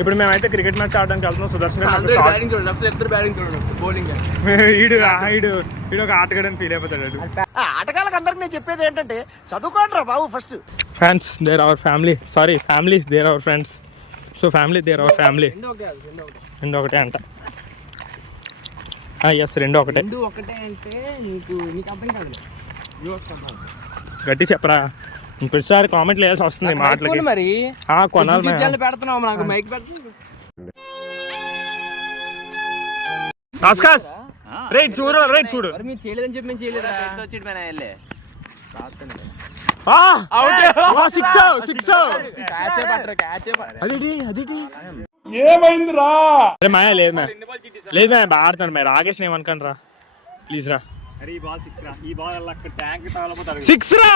ఇప్పుడు మేమైతే cricket match ఆడడానికి వెళ్తున్నాం. సుదర్శన్ ఈడు ఒక ఆటగాడని ఫీల్ అయిపోతాడు. ఆటగాళ్ళకి అందరికి నేను చెప్పేది ఏంటంటే చదువుకోండి రా బాబు first. Friends they're our family, sorry family they're our friends. So family they're our family. రెండు ఒకటే అంట. ఎస్ రెండు ఒకటే. గట్టి చెప్పరా, ప్రతిసారి కామెంట్లు వేయాల్సి వస్తుంది మాటలకి. మరి కొనాలి పెడుతున్నావు నాకు మైక్ రైట్ చూడు రైట్ చూడు. మీరు చేయలేదని చెప్పి మేము చేయలేదు. ఏమైందిరా? మాయా లేదు మ్యా, లేదు మ్యా, బాగా ఆడుతాను మ్యా. రాకేష్ ఏమనుకోండి రా ప్లీజ్ రా. సిక్స్ రా